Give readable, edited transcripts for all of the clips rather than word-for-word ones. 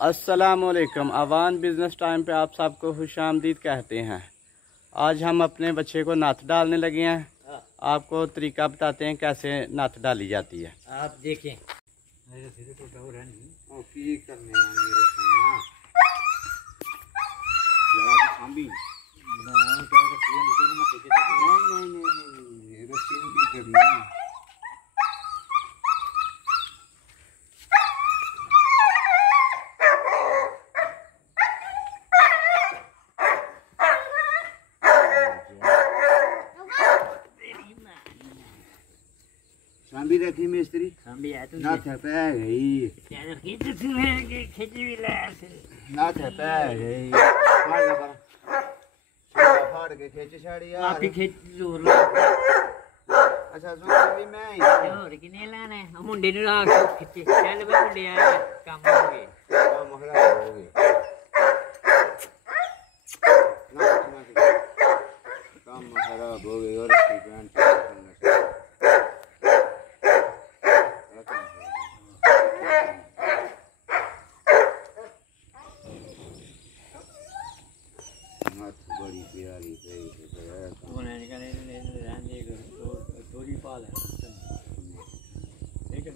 अस्सलामुअलैकुम। Awan business time पे आप सबको खुशामदीद कहते हैं। आज हम अपने बच्चे को नाथ डालने लगे हैं। आपको तरीका बताते हैं कैसे नाथ डाली जाती है। आप देखें। सांबी रखी मिस्त्री सांबी है तो ना थपे गई क्या खींच तू है कि खींच भी ला ना थपे गई फाड़ के खींच छाड़ी यार आप ही खींच जोर ला अच्छा जोर भी मैं ही जोर किने लाने मुंडे नु ला खींचे चल बे मुंडे आ काम हो गए काम खराब हो गए काम खराब हो गए और इसकी पैंट बड़ी प्यारी थोड़ी पाल है ठीक है।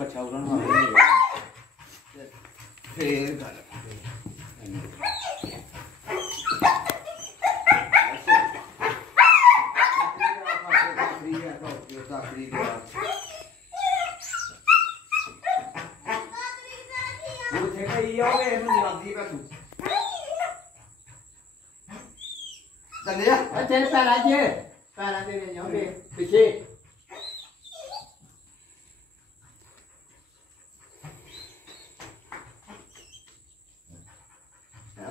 बच्चा उड़न फिर तेरे पैरा तेरे जाओगे पीछे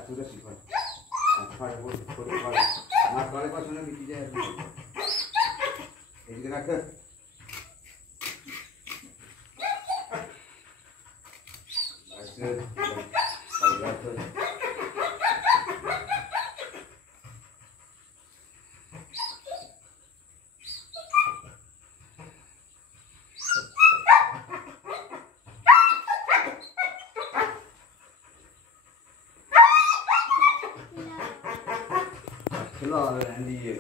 पूरा सीखा फाड़ वो थोड़ी फाड़ ना काले पास होने की चीजें एक जगह रख ऐसे खिला रहनी है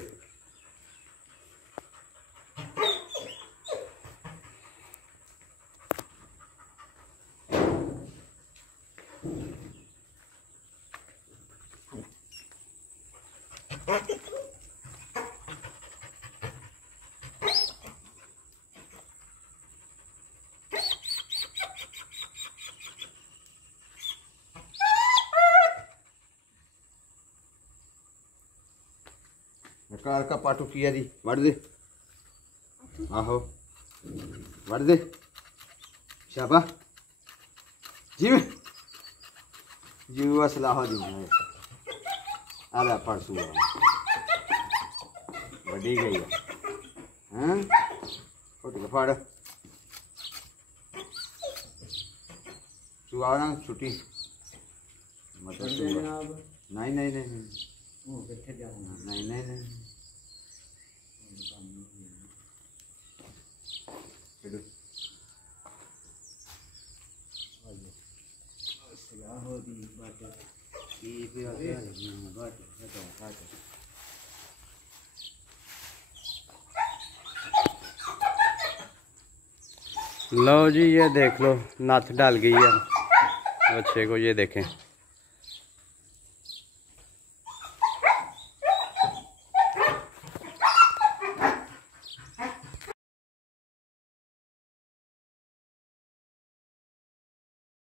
कार का पाटू किया जी वड़ दे आहो वड़ दे शाबा जी जीवा सलाह जी अरे परसू बड़ी गई है हैं फोटो फाड़ तू आना छुट्टी मतलब नहीं नहीं नहीं नहीं नहीं नहीं लो जी ये देख लो नाथ डाल गई है बच्चे को, ये देखें।